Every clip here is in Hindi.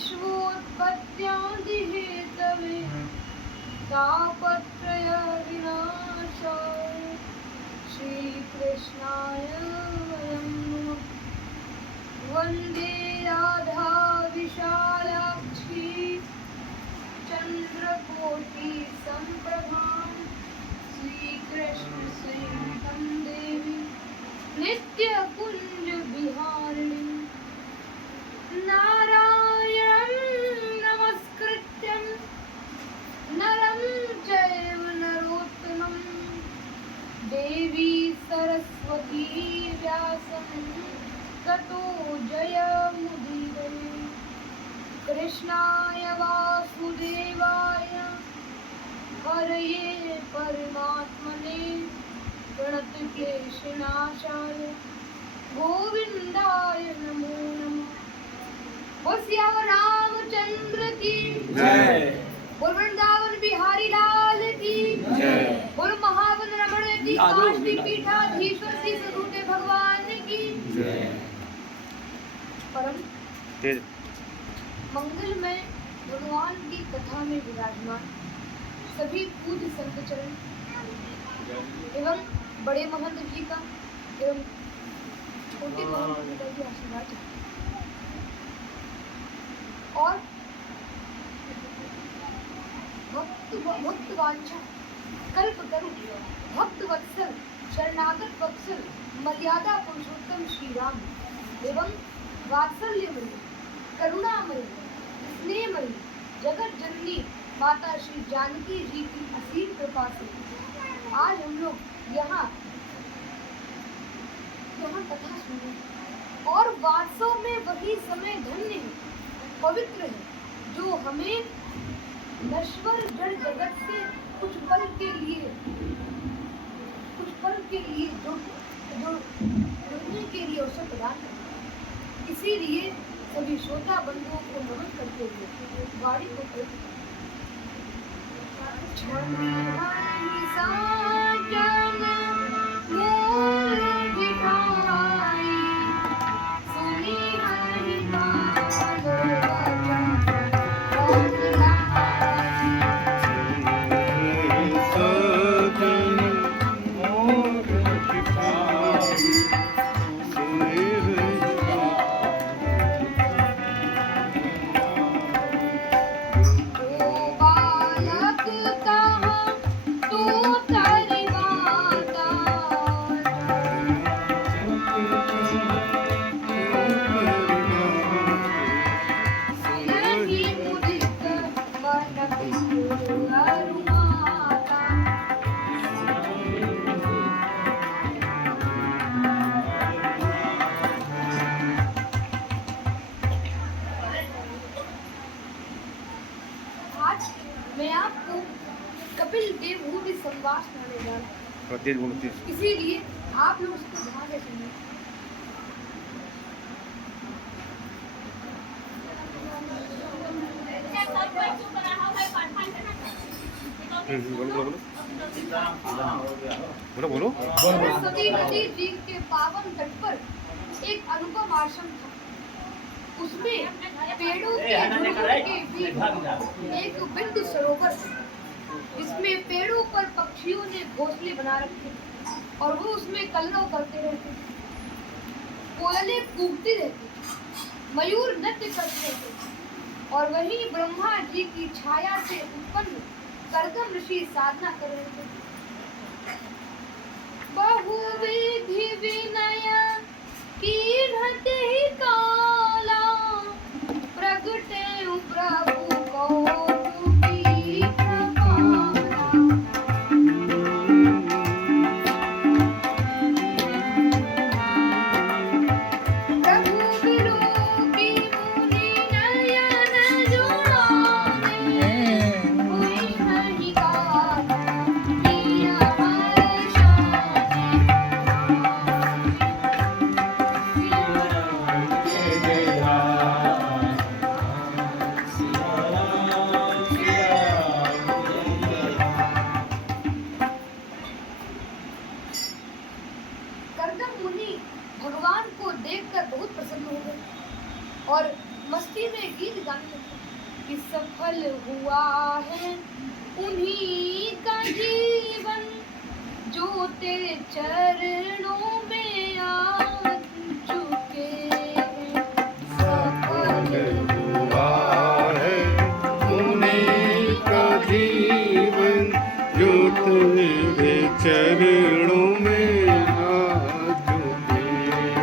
विश्वोत्पत्त्यादिहेतवे तापत्रयविनाशाय श्रीकृष्णाय वयं नमः। वन्दे राधा विशालाक्षी चन्द्रकोटिसम्प्रभां श्रीकृष्णसहितं देवी नित्यकुञ्जविहारिणीं नारायणं नमस्कृत्यं नरं चैव नरोत्तमं देवी सरस्वती व्यासं ततो जयमुदीरये। कृष्णाय वासुदेवाय हरये परमात्मने प्रणतक्लेशनाशाय गोविन्दाय नमो नमः। बोल सियावर रामचंद्र की जय। बोल वृंदावन बिहारी लाल की जय। बोल महावन रमण जी काष्टी पीठाधीश्वर श्री सदुते भगवान की जय। परम मंगलमय भगवान की कथा में विराजमान सभी पूज्य संत चरण एवं बड़े महंत जी का एवं छोटे महंत जी का भी आशीर्वाद और भक्त वांछा कल्प तरु भक्त वत्सल शरणागत वत्सल मर्यादा पुरुषोत्तम श्री राम एवं वात्सल्यमयी करुणामयी स्नेहमयी जगत जननी माता श्री जानकी जी की असीम कृपा से आज हम लोग यहाँ कथा सुने और वास्तव में वही समय धन्य है, पवित्र है, जो हमें नश्वर जड़ जगत से कुछ पल के लिए जुड़ने के लिए अवसर प्रदान करता है। इसीलिए सभी श्रोता बंधुओं को नमन करते हुए वाणी को मैं आपको कपिल देवभूति संवाद सुनाने जा रहा हूं। इसीलिए आप लोग उसको ध्यान से सुनिए। बोलो सरस्वती नदी जी के पावन तट पर एक अनुपम आश्रम था। उसमें पेड़ों के झुंड के बीच एक बिंदु सरोवर था, जिसमें पेड़ों पर पक्षियों ने घोंसले बना रखे और वो उसमें कलरव करते रहते, कोयले कूकती रहती, मयूर नृत्य करते रहते और वहीं ब्रह्मा जी की छाया से उत्पन्न करदम ऋषि साधना कर रहे थे। बहुविधि विनय कीर्ति काला प्रगटे प्रभु कौतुकी कृपाला। प्रभु विलोकी मुनि नयन जुड़ावे, हुई हरि गाथा प्रिय हर्षाने। करदम मुनि भगवान को देखकर बहुत प्रसन्न हो गए और मस्ती में गीत गाने लगे कि सफल हुआ है उन्हीं का जीवन जो तेरे चरणों में आ चुके हैं। सफल हुआ है उन्हीं का जीवन जो तेरे चरणों में आ चुके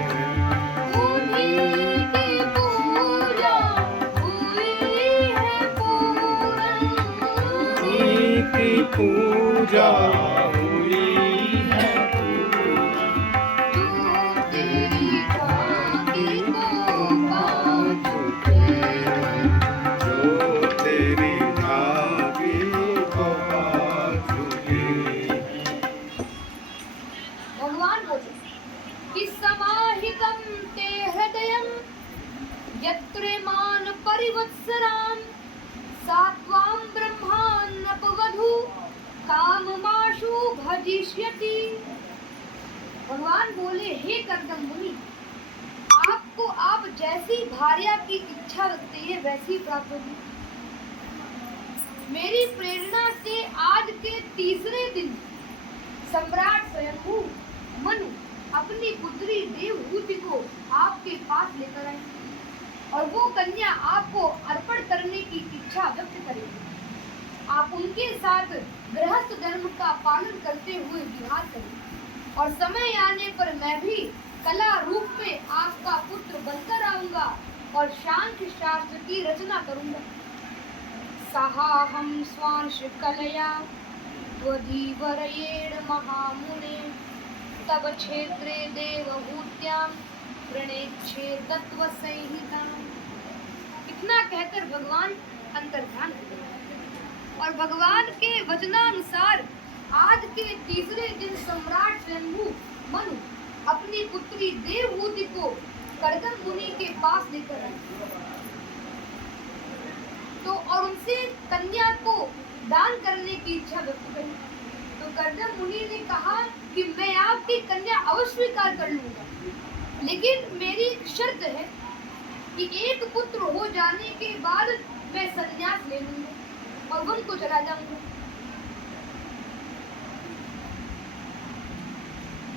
हैं। उन्हीं की पूजा हुई है पूरन, उन्हीं की पूजा हुई है जो तेरी झांकी को पा चुके हैं। जो तेरी झांकी को पा चुके हैं। भगवान बोले कि समाहितं ते हृदयं यत्र मान परिवत्सराम सात्वां ब्रह्मान्नपवधू काममाशु भजिष्यति। भगवान बोले, हे कर्दम मुनि, आपको आप जैसी भार्या की इच्छा रखते हैं वैसी प्राप्त होगी। मेरी प्रेरणा से आज के तीसरे दिन सम्राट स्वयंभू मनु अपनी पुत्री देवहूति को आपके पास लेकर आए और वो कन्या आपको अर्पण करने की इच्छा व्यक्त करेगी। आप उनके साथ गृहस्थ धर्म का पालन करते हुए विहार करें और समय आने पर मैं भी कला रूप में आपका पुत्र बनकर आऊंगा और सांख्य शास्त्र की रचना करूंगा। सहाहं स्वांश कलया त्वधीवरयेण महामुने तव क्षेत्रे देवहूत्यां प्रणेच्छेदत्व संहिता। इतना कहकर भगवान अंतर्ध्यान हो गए और भगवान के वचनानुसार आज के तीसरे दिन सम्राट स्वयंभू मनु अपनी पुत्री देवहूति को कर्दम मुनि के पास लेकर आए तो और उनसे कन्या को दान करने की इच्छा व्यक्त करी। तो कर्दम मुनि ने कहा कि मैं आपकी कन्या अवश्य स्वीकार कर लूंगा, लेकिन मेरी एक शर्त है कि एक पुत्र हो जाने के बाद मैं संन्यास ले लूंगा और वन को चला जाऊंगा।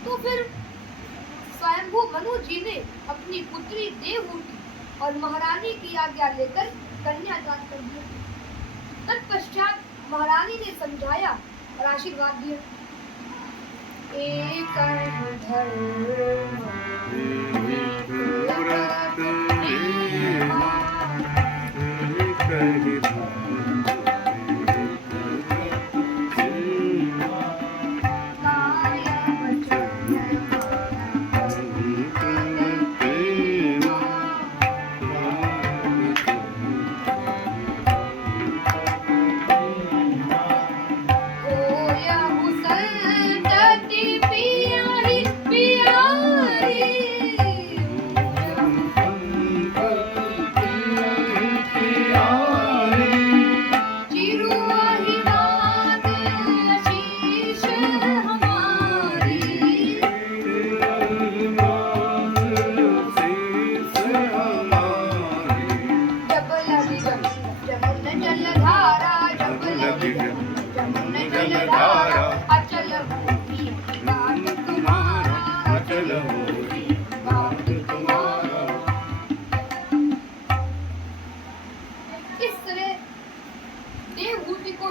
तो फिर स्वयंभू मनु जी ने अपनी पुत्री देवहूति और महारानी की आज्ञा लेकर कन्यादान कर दिया। तत्पश्चात महारानी ने समझाया और आशीर्वाद दिया। एक धर्म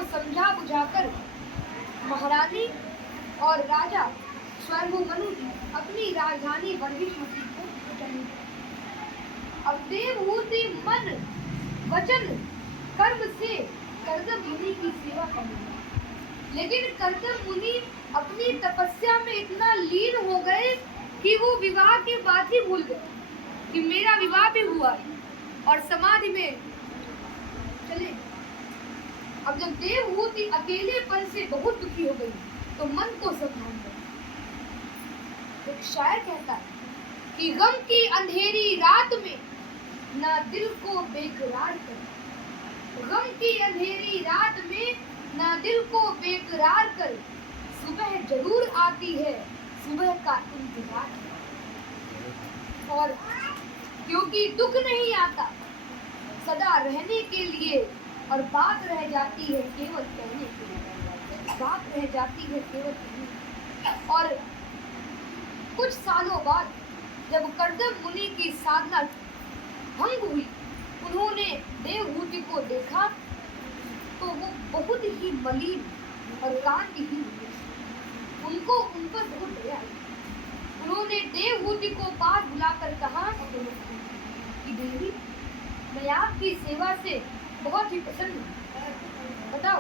समझा बुझाकर महारानी और राजा स्वयंभू मनु जी अपनी राजधानी वर्धिष्मती को चले। अब देवहूति मन वचन कर्म से कर्दम मुनि की सेवा करने लगे, लेकिन कर्दम मुनि अपनी तपस्या में इतना लीन हो गए कि वो विवाह के बाद ही भूल गए कि मेरा विवाह भी हुआ है और समाधि में चले। अब जब देवहूति अकेलेपन से बहुत दुखी हो गई तो मन को संभाल गई। एक शायर कहता है कि गम की अंधेरी रात में ना दिल को बेकरार कर, गम की अंधेरी रात में ना दिल को बेकरार कर, सुबह जरूर आती है, सुबह का इंतजार है। और क्योंकि दुख नहीं आता सदा रहने के लिए, और बात रह जाती है केवल कहने के लिए, बात रह जाती है केवल कहने। और कुछ सालों बाद जब कर्दम मुनि की साधना भंग हुई, उन्होंने देवहूति को देखा तो वो बहुत ही मलिन और कांतिहीन हुए। उनको उन पर बहुत दया आई। उन्होंने देवहूति को पास बुलाकर कहा कि देवी, मैं आपकी सेवा से बहुत ही प्रसन्न हूँ, बताओ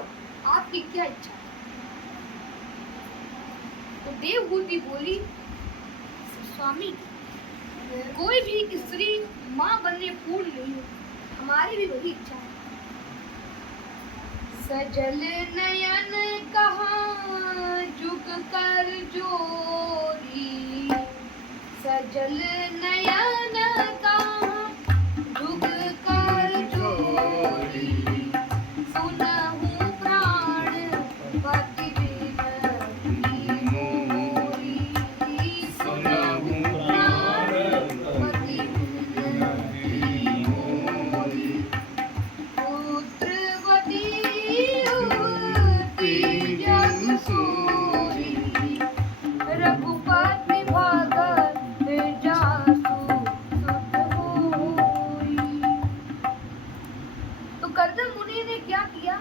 आपकी क्या इच्छा है। तो देवहूति बोली, स्वामी, कोई भी स्त्री माँ बनने पूर्ण नहीं है, हमारी भी वही इच्छा है। सजल नयन कहाँ जुग कर जोरी, सजल नयन कहाँ जुग कर जोरी, सुनहु प्राण पति बिनती मोरी, सुनहु प्राण पति बिनती मोरी, पुत्रवती युवती जग सोई, रघुपति भगत जासु सुत होई। तो कर्दम मुनि ने क्या किया,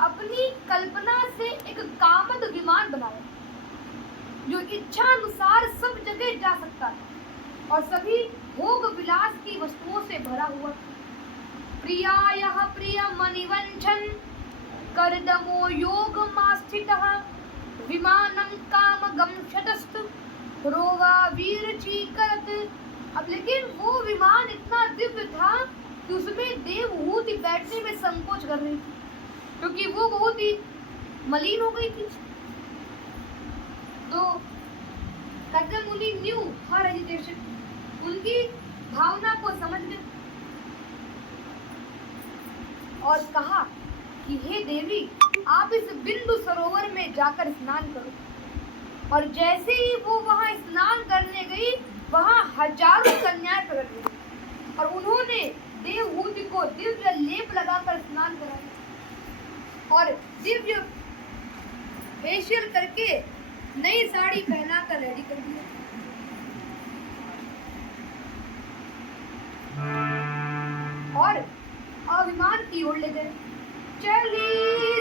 अपनी कल्पना से एक कामद विमान बनाया जो इच्छा अनुसार सब जगह जा सकता था और सभी भोग विलास की वस्तुओं से भरा हुआ था। प्रियायः प्रियमनिवञ्चन् कर्दमो योगमास्थितः, विमानं कामगमशतस्तु रोवा वीरचीकरत्। अब लेकिन वो विमान इतना दिव्य था कि उसमें देवहूति बैठने में संकोच कर रही थी, क्योंकि वो बहुत ही मलिन हो गई थी। तो कर्दम मुनि न्यू हर हेजिटेशन, उनकी भावना को समझ गए और कहा कि हे देवी, आप इस बिंदु सरोवर में जाकर स्नान करो। और जैसे ही वो वहां स्नान करने गई, वहां हजारों कन्याएं प्रकट हुई और उन्होंने देवहूति को दिव्य लेप लगाकर स्नान कराया और दिव्य फेशियल करके नई साड़ी पहनाकर रेडी कर दिया। और अभिमान की ओर ले गए। चली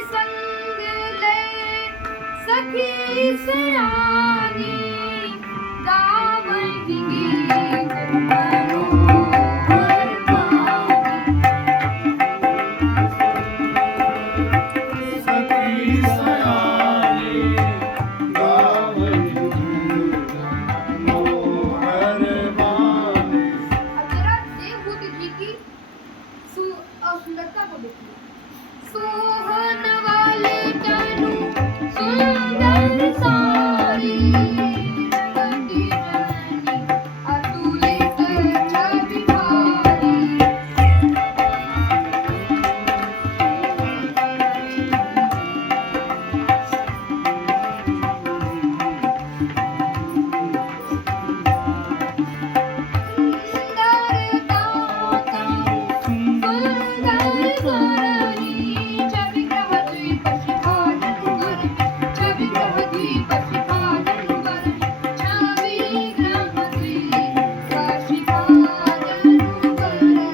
संग ले सखी सयानी, गावन गीत मनोहर गानी। सखी सयानी गावन गीत मनोहर गानी। अब जरा देवहूति जी की सुंदरता को देखिए। सोहन वाले तनु सुंदर सारी, रति रानी अतुलित छवि भारी। सुंदर गाता सुंदर करनी, छवि ग्रह द्वीप शिखाधन वर, छवि ग्रह द्वीप शिखाधन वर, छवि ग्रह द्वीप शिखाधन करनी।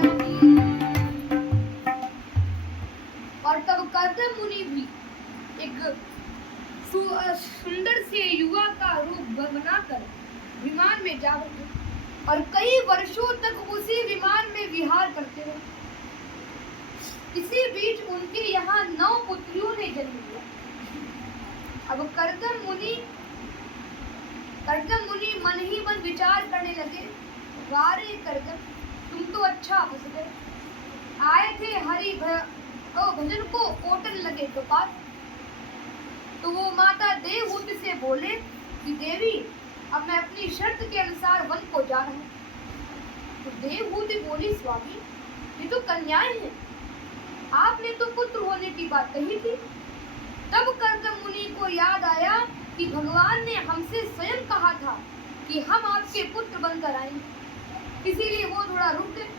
और तब कर्दम मुनि भी एक सुंदर से युवा का रूप बनाकर विमान में जा बैठे और कई वर्षों तक उसी विमान में विहार करते रहे। इसी बीच उनके यहाँ 9 पुत्रियों ने जन्म लिया। अब कर्दम मुनि मन ही मन विचार करने लगे, वारे कर्दम, तुम तो अच्छा फंस गए। आए थे हरि भजन को ओटन लगे तो पास। तो वो माता देवहूति से बोले कि देवी, अब मैं अपनी शर्त के अनुसार वन को जा रहा हूँ। तो देवहूति बोली, स्वामी, ये तो कन्याएं हैं, आपने तो पुत्र होने की बात कही थी। तब कर्दम मुनि को याद आया कि भगवान ने हमसे स्वयं कहा था कि हम आपके पुत्र बनकर आएंगे, इसीलिए वो थोड़ा रुक गए।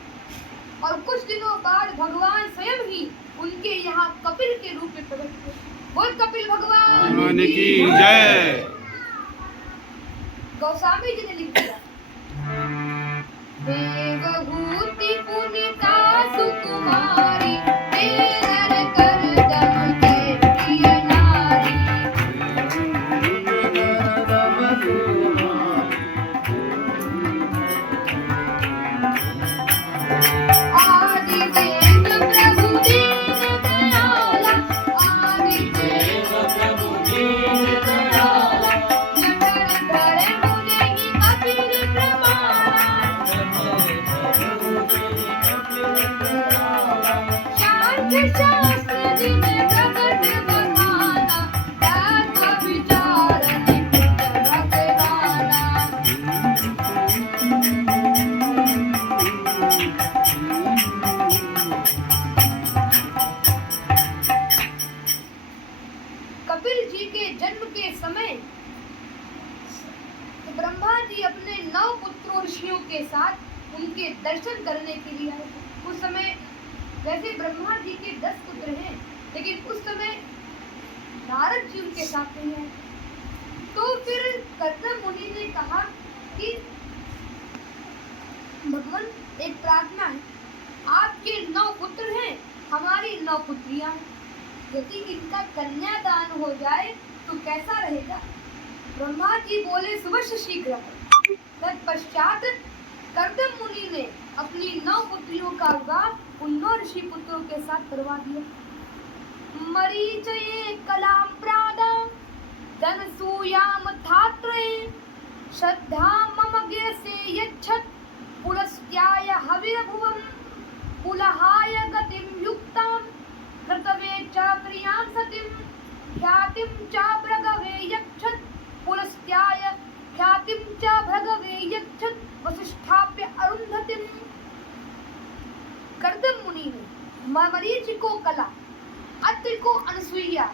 और कुछ दिनों बाद भगवान स्वयं ही उनके यहाँ कपिल के रूप में प्रकट हुए। बोल कपिल भगवान की जय। गोस्वामी जी ने लिख दिया, देवहूति पुनीता सुकुमारी, तेरर कर दम के प्रिय नारी। आदि देव प्रभु दीन दयाला, आदि देव प्रभु दीन दयाला, जठर धर मुझे ही कपिल प्रमाण। शास्त्र शास्त्र जिने प्रकट बखाना, तत्व विचार निकुंज भगवाना। कपिल जी के जन्म के समय ब्रह्मा जी अपने 9 पुत्रों ऋषियों के साथ उनके दर्शन करने के लिए आए थे। उस समय वैसे ब्रह्मा जी के 10 पुत्र हैं, लेकिन उस समय नारद जी उनके साथ नहीं आए। तो फिर कर्दम मुनि ने कहा कि भगवान एक प्रार्थना है, आपके 9 पुत्र हैं, हमारी 9 पुत्रियां हैं, यदि इनका कन्यादान हो जाए तो कैसा रहेगा। ब्रह्मा जी बोले सुवश्य शीघ्र। तत्पश्चात कर्दम मुनि ने अपनी 9 पुत्रियों का विवाह उन 9 ऋषि पुत्रों के साथ करवा दिया। मरीचये कलाम प्रादा जनसूयाम धात्रे, श्रद्धा मम से यच्छत पुलस्त्याय हविर्भुवम्, पुलहाय गतिं युक्तां कृतवे च क्रियां सतिं, ख्यातिं च भृगवे यच्छत पुलस्त्याय, ख्यातिं च भृगवे यच्छत वसिष्ठाप्य अरुन्धतिं। कर्दम मुनि ने मरीचि को कला, अत्रि को अनसुईया,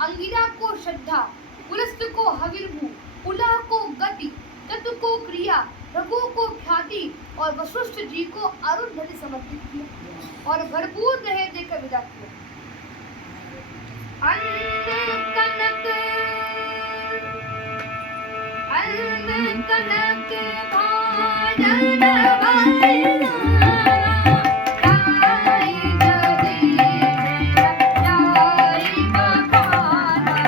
अंगिरा को श्रद्धा, पुलस्त को हविर्भु, पुलह को गति, चतु को क्रिया, रघु को ख्याति और वशिष्ठ जी को अरुन्धति समर्पित किया और भरपूर दहेज देकर विदा किया। अन्न कनक भाजन वाला, गाय जदि जाई बखाना।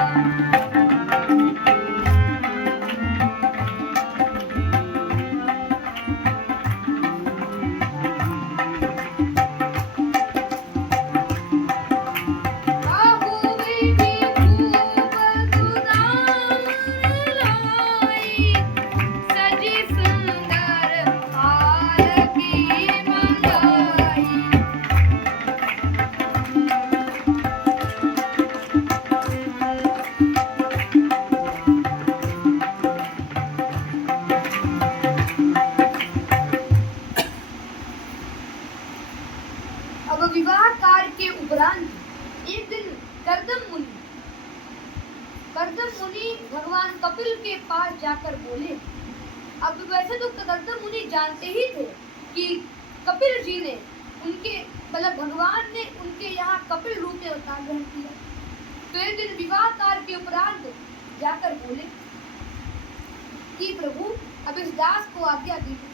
अब विवाह कार्य के उपरांत एक दिन कर्दम मुनि भगवान कपिल के पास जाकर बोले। अब वैसे तो कर्दम मुनि जानते ही थे कि कपिल जी ने उनके मतलब भगवान ने उनके यहाँ कपिल रूप में अवतार ग्रहण किया। तो एक दिन विवाह कार्य के उपरांत जाकर बोले कि प्रभु अब इस दास को आज्ञा दीजिए।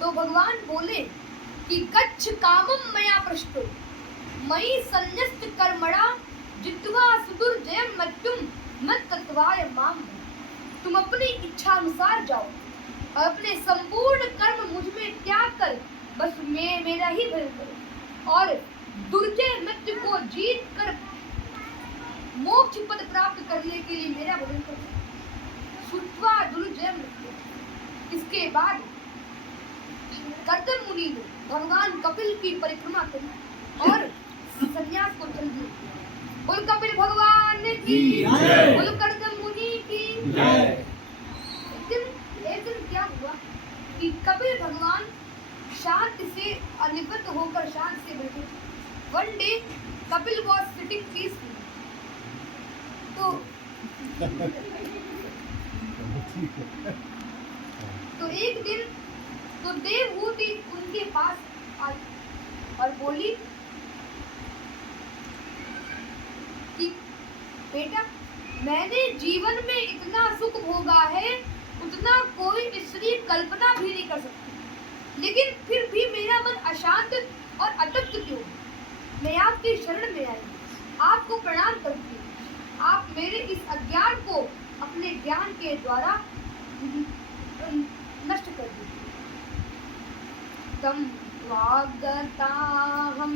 तो भगवान बोले कि गच्छ कामम मया पृष्टो, मयि संन्यस्त कर्मणा जित्वा सुदुर्जयम मृत्युम मत्तत्वाय माम। तुम अपनी इच्छा अनुसार जाओ और अपने संपूर्ण कर्म मुझ में त्याग कर बस मेरा ही भजन करो और दुर्जय मृत्यु को जीत कर मोक्ष पद प्राप्त करने के लिए मेरा भजन करो। सुत्वा दुर्जय मृत्यु। इसके बाद कर्दम मुनि ने भगवान कपिल की परिक्रमा करी और संन्यास को चल दिया। बोल कपिल भगवान की जय, बोल कर्दम मुनि की जय। एक दिन क्या हुआ कि कपिल भगवान शांत से अनिवृत्त होकर शांत से बैठे थे। One day Kapil was sitting peacefully. तो एक दिन तो देवहूति उनके पास आई और बोली कि बेटा, मैंने जीवन में इतना सुख भोगा है उतना कोई स्त्री कल्पना भी नहीं कर सकती, लेकिन फिर भी मेरा मन अशांत और अतृप्त क्यों? मैं आपकी शरण में आई, आपको प्रणाम करती हूँ। आप मेरे इस अज्ञान को अपने ज्ञान के द्वारा नष्ट कर दीजिए। तम स्वागताहं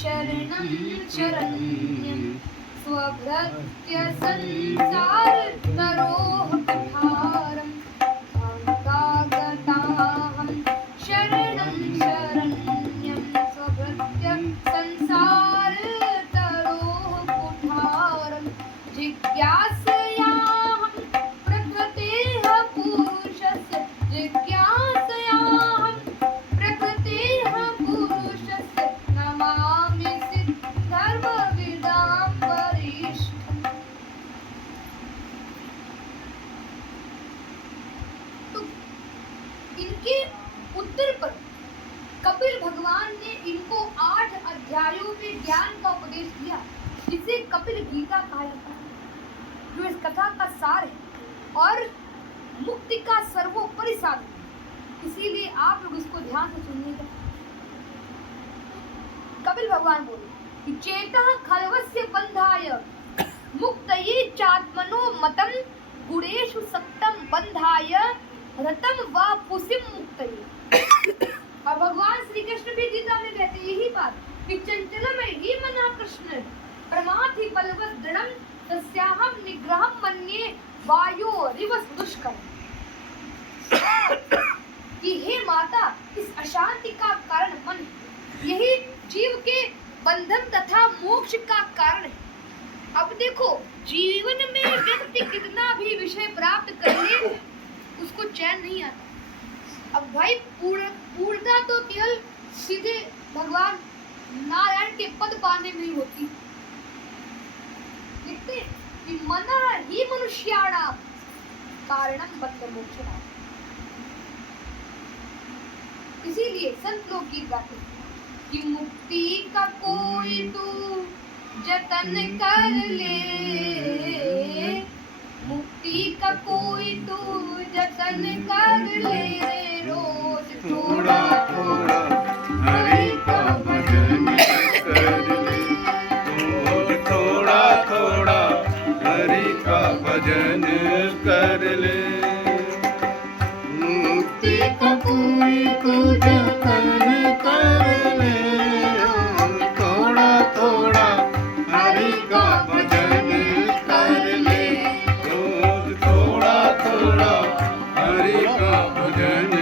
शरणं शरण्यं स्वभृत्य संसारतरोः कुठारं। स्वागताहं शरणं शरण्यं स्वभृत्य संसारतरोः कुठारं। जिज्ञासयाहं प्रकृतेः पुरुषस्य, जिज्ञासयाहं प्रकृतेः पुरुषस्य नमामि सिद्धर्वविदां वरिष्ठम्। तो इनके उत्तर पर कपिल भगवान ने इनको 8 अध्यायों में ज्ञान का उपदेश दिया, जिसे कपिल गीता कहा जाता है, जो इस कथा का सार है और मुक्ति का सर्वोपरि साधन है। इसीलिए आप लोग इसको ध्यान से सुनिएगा। कपिल भगवान बोले कि चेतः खलवस्य बंधाय मुक्तये चात्मनो मतम गुणेषु सक्तम बंधाय रतम वा पुसिम मुक्तये। और भगवान श्री कृष्ण भी गीता में कहते यही बात कि चंचलम ही मना कृष्ण प्रमाथि बलवत् दृढ़ं तस्याहं निग्रहं मन्ये वायोरिव दुष्करम्। कि हे माता, इस अशांति का कारण मन है, यही जीव के बंधन तथा मोक्ष का कारण है। अब देखो, जीवन में व्यक्ति कितना भी विषय प्राप्त कर ले, उसको चैन नहीं आता। अब भाई पूर्णता तो केवल सीधे भगवान नारायण के पद पाने में ही होती। लिखते कि मना ही मनुष्याणां कारणं बद्ध मोक्षदां। इसीलिए संत लोग गीत गाते कि मुक्ति का कोई तू जतन कर ले, मुक्ति का कोई तू जतन कर ले, रोज थोड़ा थोड़ा हरि का भजन कर ले, रोज थोड़ा थोड़ा हरि का भजन कर ले। मुक्ति का कोई तो जतन कर ले, थोड़ा थोड़ा हरि का भजन कर ले, रोज थोड़ा थोड़ा हरि का भजन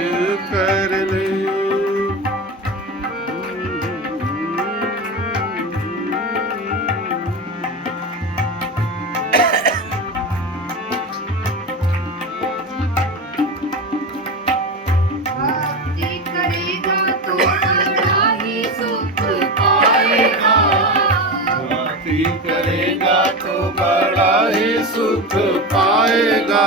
कर ले। भक्ति करेगा तो बड़ा ही सुख पाएगा, भक्ति करेगा तो बड़ा ही सुख पाएगा,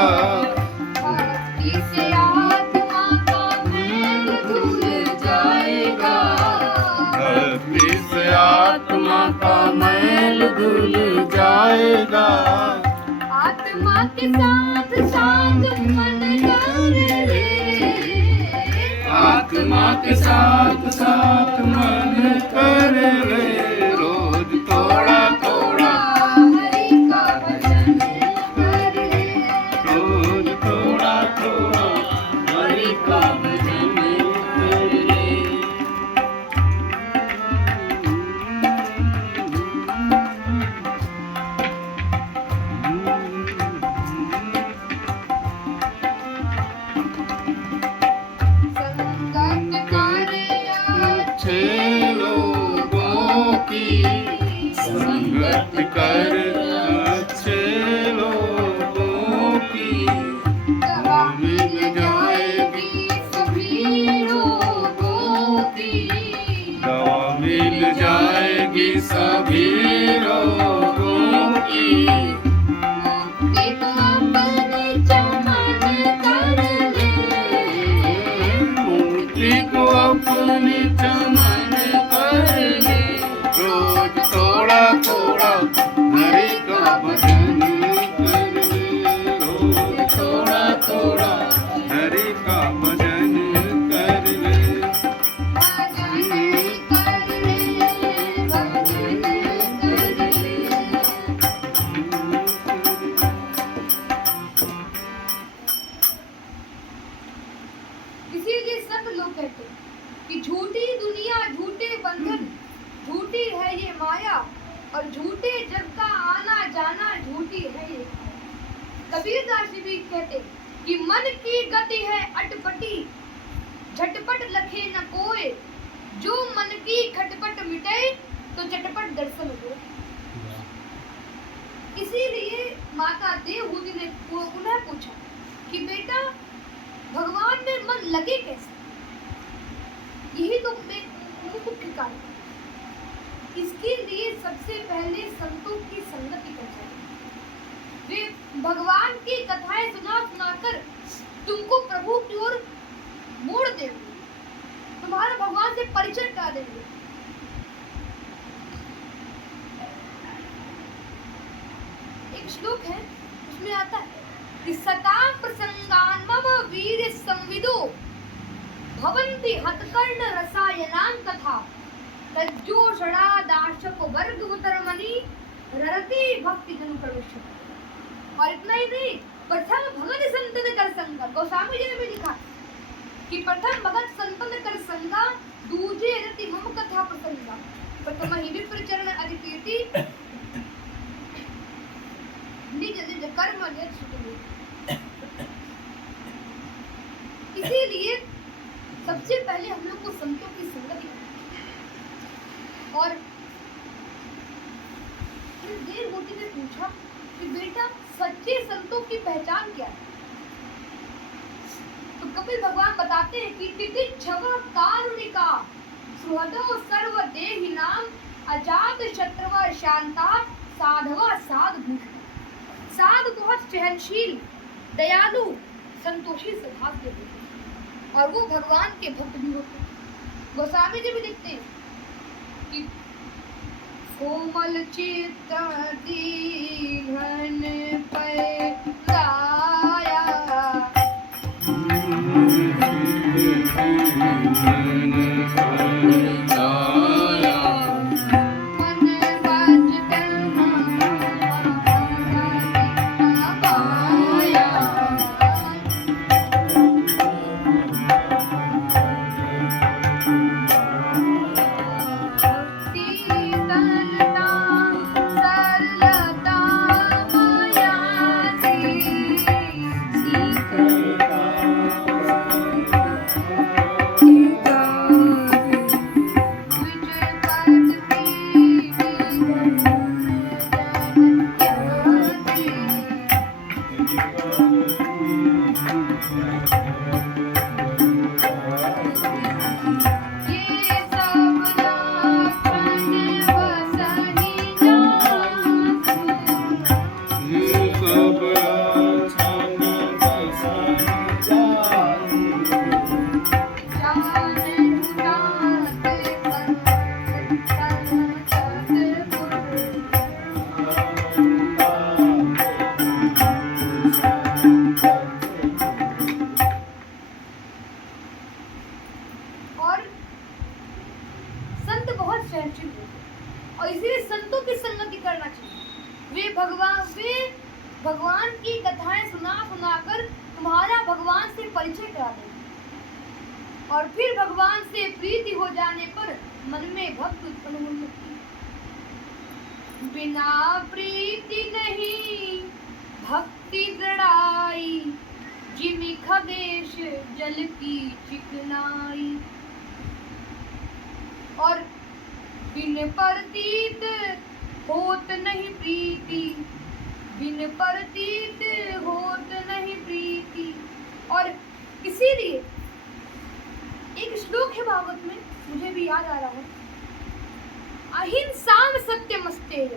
भक्ति से आत्मा का मैल धुल जाएगा, भक्ति से आत्मा का मैल धुल जाएगा, आत्मा के साथ साथ मन कर ले, आत्मा के साथ साथ मन कर ले, रोज थोड़ा थोड़ा हरि का भजन कर ले, रोज थोड़ा थोड़ा हरि का भजन कर ले। संगत करे अच्छे लोगों की संगत कर, अच्छे लोगों की दवा मिल जाएगी सभी रोगों की, दवा मिल जाएगी सभी रोगों की, मुक्ति तो अपने चमन कर ले, मुक्ति को अपनी चमन थोड़ा हरि का भजन कर ले। भजन कर ले, भजन कर ले। इसीलिए सब लोग कहते हैं कि झूठी दुनिया, झूठे बंधन, झूठी है ये माया, और झूठे जग का आना जाना झूठी है ये। कबीरदास जी भी कहते कि मन की गति है अटपटी, झटपट लखे न कोय, जो मन की खटपट मिटे तो चटपट दर्शन हो। इसीलिए माता देवहूति ने पुनः पूछा कि बेटा भगवान में मन लगे कैसे? यही तो मुख्य कारण है। इसके लिए सबसे पहले संतों की संगति करना चाहिए। वे भगवान की कथाएं सुना सुनाकर तुमको प्रभु की ओर मोड़ देंगे, तुम्हारा भगवान से परिचय करा देंगे। एक श्लोक है, उसमें आता है कि सतां प्रसंगान् मम वीर संविदो भवन्ति हतकर्ण रसायनां तथा तज्जोषणा दार्शक वर्ग उतरमणि ररति भक्ति जन प्रवेश। और इतना ही नहीं, प्रथम भगत संतन कर संगा, गोस्वामी जी ने भी लिखा कि प्रथम भगत संतन कर संगा, दूजे रति मम कथा प्रसंगा, प्रथम ही विप्र चरण अति कीर्ति निज निज कर्म निज सुतमि। इसीलिए सबसे पहले हम लोग को संतों की संगति करनी चाहिए। और फिर देवहूति ने पूछा कि बेटा सच्चे संतों की पहचान क्या है? तो कपिल भगवान बताते हैं कि तितिक्षव कारुणिका सुहृदो सर्व देहिनाम अजात शत्रव शांता साधवा साधभूषण। साधु बहुत सहनशील, दयालु, संतोषी स्वभाव के होते हैं और वो भगवान के भक्त भी होते हैं। गोस्वामी जी भी लिखते हैं कि कोमल चित्त दीन पर गाया, और इसीलिए संतों की संगति करना चाहिए। वे भगवान की कथाएं सुना सुनाकर तुम्हारा भगवान से परिचय करा देंगे और फिर भगवान से प्रीति हो जाने पर मन में भक्ति उत्पन्न हो सकती है। बिना प्रीति नहीं भक्ति दृढ़ाई, जिमि खगेश जल की चिकनाई। और बिन परतीत होत नहीं प्रीति, बिन परतीत होत नहीं प्रीति। और इसीलिए एक श्लोक है भागवत में, मुझे भी याद आ रहा है, अहिंसाम सत्यमस्तेय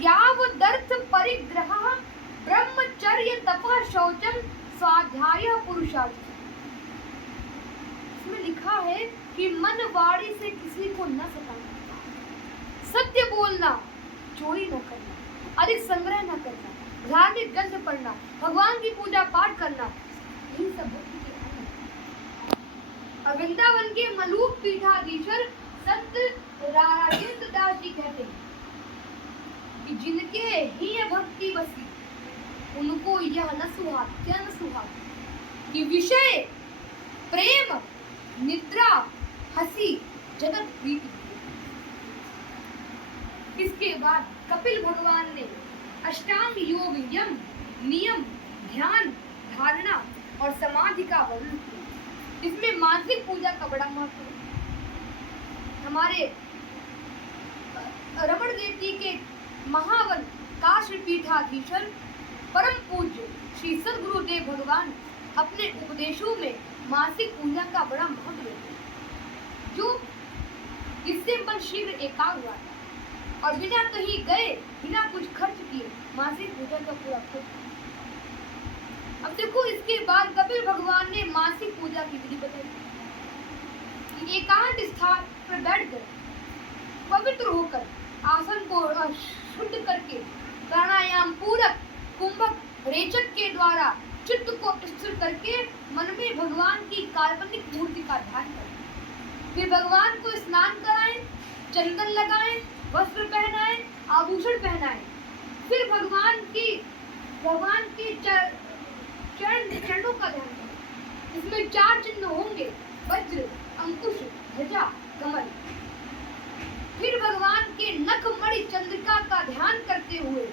यावदर्थ परिग्रह ब्रह्मचर्य तपः शौचम स्वाध्याय पुरुषार्थ। इसमें लिखा है कि मन वाणी से किसी को न सताना, सत्य बोलना, चोरी न करना, अधिक संग्रह न करना, धार्मिक ग्रंथ पढ़ना, भगवान की पूजा पाठ करना, यही सब भक्ति के अंग हैं। और वृंदावन के मलूक पीठाधीश्वर संत राजेंद्र दास जी कहते हैं कि जिनके ही भक्ति बसी उनको यह न सुहाग, क्या न सुहाग कि विषय प्रेम निद्रा हंसी जगत प्रीति। इसके बाद कपिल भगवान ने अष्टांग योग यम नियम ध्यान धारणा और समाधि का वर्णन किया। इसमें मानसिक पूजा का बड़ा महत्व है। हमारे रमण देव जी के महावन काशी पीठाधीश्वर परम पूज्य श्री सद्गुरुदेव भगवान अपने उपदेशों में मानसिक पूजा का बड़ा महत्व देते हैं, जो इससे मन शीघ्र एकाग्र हुआ था और बिना कहीं गए बिना कुछ खर्च किए मानसिक पूजा का पूरा खर्च। अब देखो इसके बाद कपिल भगवान ने मानसिक पूजा की विधि बताई। एकांत स्थान पर बैठकर पवित्र होकर आसन को शुद्ध करके प्राणायाम पूरक कुंभक रेचक के द्वारा चित्त को स्थिर करके मन में भगवान की काल्पनिक मूर्ति का ध्यान करें। फिर भगवान को स्नान कराएं, चंदन लगाएं, वस्त्र पहनाएं, आभूषण पहनाएं। फिर भगवान के चरणों का ध्यान करें। इसमें 4 चिन्ह होंगे, वज्र, अंकुश, ध्वजा, कमल। फिर भगवान के नख मणि चंद्रिका का ध्यान करते हुए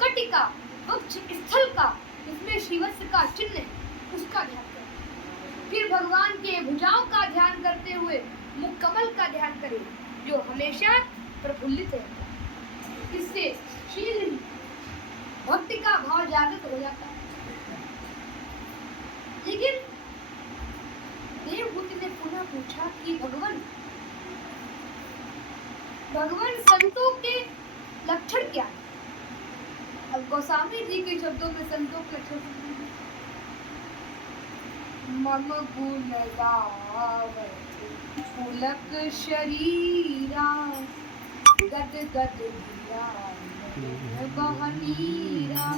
कटिका वक्ष स्थल का, इसमें श्रीवत्स का चिन्ह है, उसका ध्यान करें। फिर भगवान के भुजाओं का ध्यान करते हुए मुख कमल का ध्यान करें, जो हमेशा प्रफुल्लित रहता है। इससे शीघ्र ही भक्ति का भाव जागृत हो जाता है। लेकिन देवभूति ने पुनः पूछा कि भगवान संतों के लक्षण क्या है? अब गोस्वामी जी के शब्दों में संतों के लक्षण मम गुण गावत पुलक शरीरा गद गद बहनीरा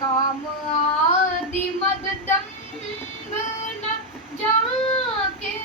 काम आदि मद दम्भ न जाके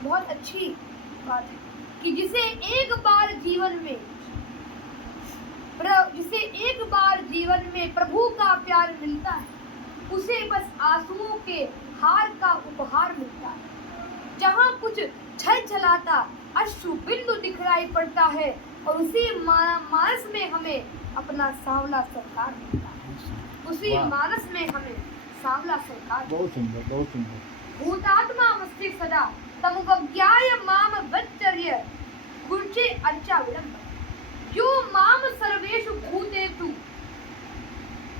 बहुत अच्छी बात है कि जिसे एक बार जीवन में प्रभु का प्यार मिलता है, उसे बस आंसुओं के हार का उपहार मिलता है। जहाँ कुछ छल छलाता अश्रु बिंदु दिखलाई पड़ता है और उसी मानस में हमें अपना सांवला सरकार मिलता है। उसी मानस में हमें सांवला सरकार। बहुत सुंदर, बहुत सुंदर। भूतात्मा मस्तिष्क सदा तमुपज्ञाय माम वच्चर्य गुर्जे अर्चा विलंब यो माम सर्वेषु भूतेषु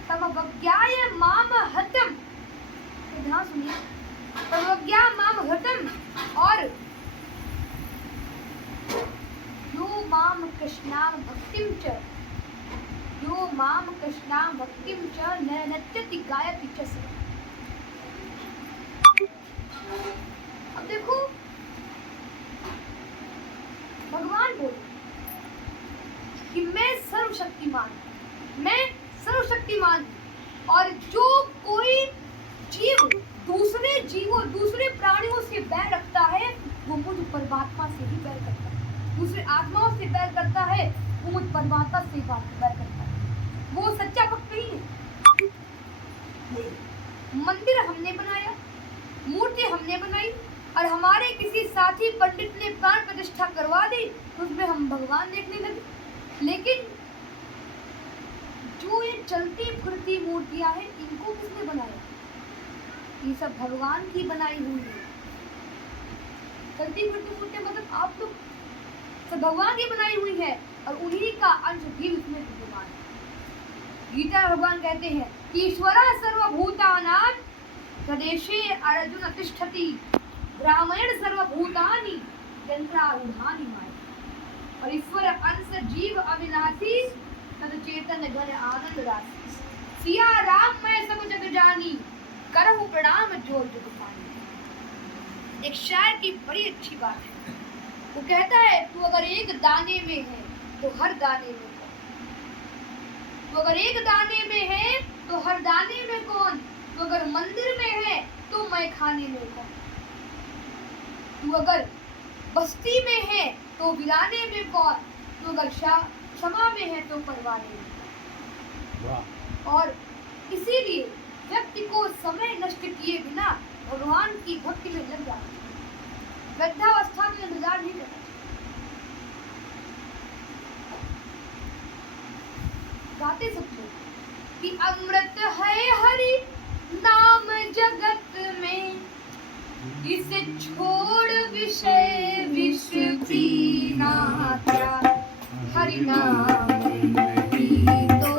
तमुपज्ञाय माम हतम। ध्यान सुनिए, तमुपज्ञा माम हतम और यो माम कृष्णाम भक्तिम च यो माम कृष्णाम भक्तिम च न नत्यति गायति च। अब देखो भगवान बोले कि मैं सर्वशक्तिमान और जो कोई जीव दूसरे प्राणियों से बैर रखता है वो मुझ परमात्मा से ही बैर करता है। दूसरे आत्माओं से बैर करता है वो मुझ परमात्मा से बैर करता है। वो सच्चा भक्त नहीं है। मंदिर हमने बनाया, मूर्ति हमने बनाई और हमारे किसी साथी पंडित ने प्राण प्रतिष्ठा करवा दी, उसमें हम भगवान देखने लगे। लेकिन जो ये चलती फिरती मूर्तियां हैं, इनको किसने बनाया? ये सब भगवान की बनाई हुई है। धरती फिरती मूर्तियां मतलब आप लोग सब भगवान की बनाई हुई है और उन्हीं का अंश भी उसमें विद्यमान है। गीता में भगवान कहते हैं कि ईश्वरः सर्वभूतानां हृदेशे अर्जुन तिष्ठति ब्राह्मण सर्वभूतानि यंत्रारूढ़ानि माया। और ईश्वर अंश जीव अविनाशी तद चेतन घन आनंद राशि। सिया राम मैं सब जग जानी करहु प्रणाम जोर जुग पानी। एक शायर की बड़ी अच्छी बात है, वो कहता है तू अगर एक दाने में है तो हर दाने में कौन, तू अगर एक दाने में है तो हर दाने में कौन, तू अगर मंदिर में है तो मैं खाने में कौन, तू अगर बस्ती में है तो वीराने में कौन, तू अगर क्षमा में है तो परवाने में कौन। और इसीलिए व्यक्ति को समय नष्ट किए बिना भगवान की भक्ति में लग जाना चाहिए, वृद्धावस्था में इंतजार नहीं करना चाहिए। गाते सकते कि अमृत है हरि नाम जगत में, इसे छोड़ विषय विष पीना क्या, हरि नाम नहीं तो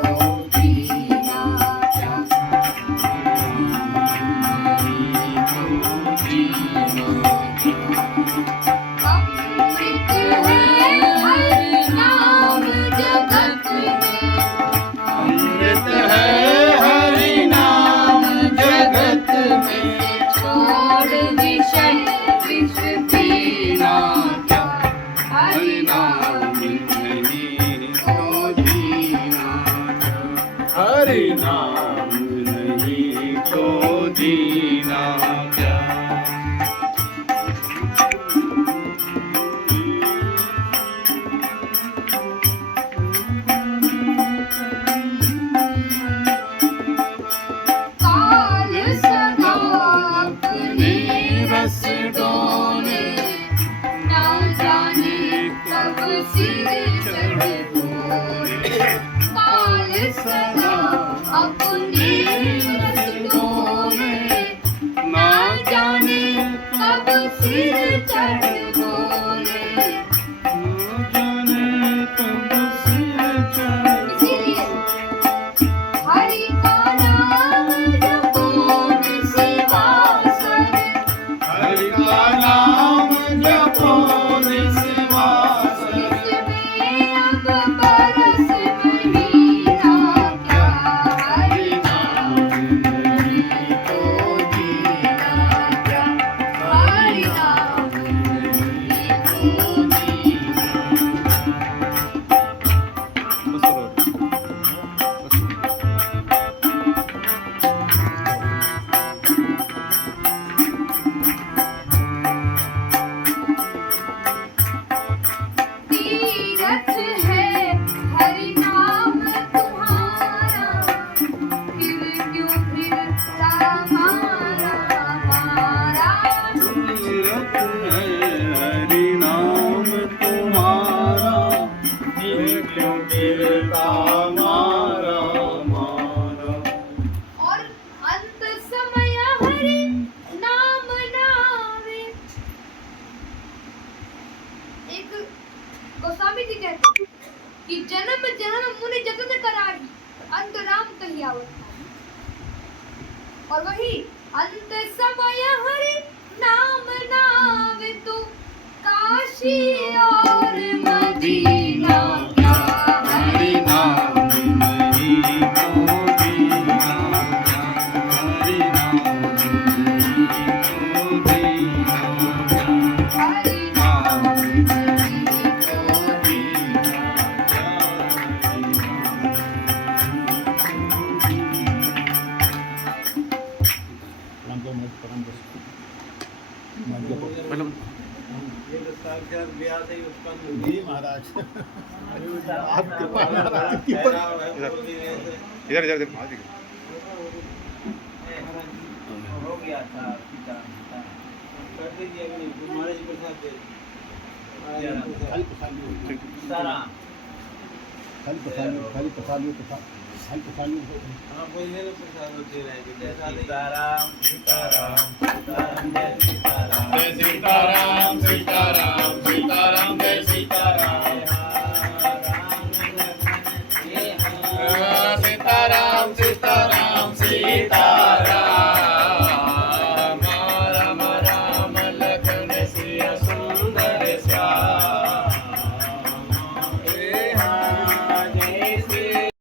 हरि नाम नहीं तो जीना क्या। काल सदा अपने रस डोले, ना जाने कब सिर चढ़ बोले। काल सदा अपने रस डोले, ना जाने कब सिर चढ़ बोले। इसीलिए हरि का नाम जपो निस्वासर, हरि का नाम जपो निस्वासर, इसमें अब बरस महीना क्या, हरि नाम नहीं तो जीना क्या, हरि नाम नहीं तो जीना। तीरथ है हरि नाम तुम्हारा, फिर क्यों फिरता मारा मारा। तीरथ है हरि नाम तुम्हारा, फिर क्यों गिरता मारा मारा। और अंत समय हरि नाम नावे। एक गोस्वामी जी कहते हैं कि जन्म जन्म मुनि जतन कराही, अंत राम कही आवत नाही। और वही अंत समय हरि नाम नावे, तो काशी और मदीना क्या, हरि नाम नहीं तो जीना क्या, हरि नाम नहीं तो जीना क्या, हरि नाम नहीं तो जीना क्या, हरि ये तो साक्षात व्यास ही उत्पन्न हुए। जी महाराज आप कृपा इधर इधर इधर मार हो गया था पिता कर दीजिए अभी महाराज जी प्रसाद दे खाली पसाली सारा खाली पसाली हाँ बोलिए ना प्रसाद होते रहेंगे। जय सीताराम सीताराम सीताराम जय सीताराम जय सीताराम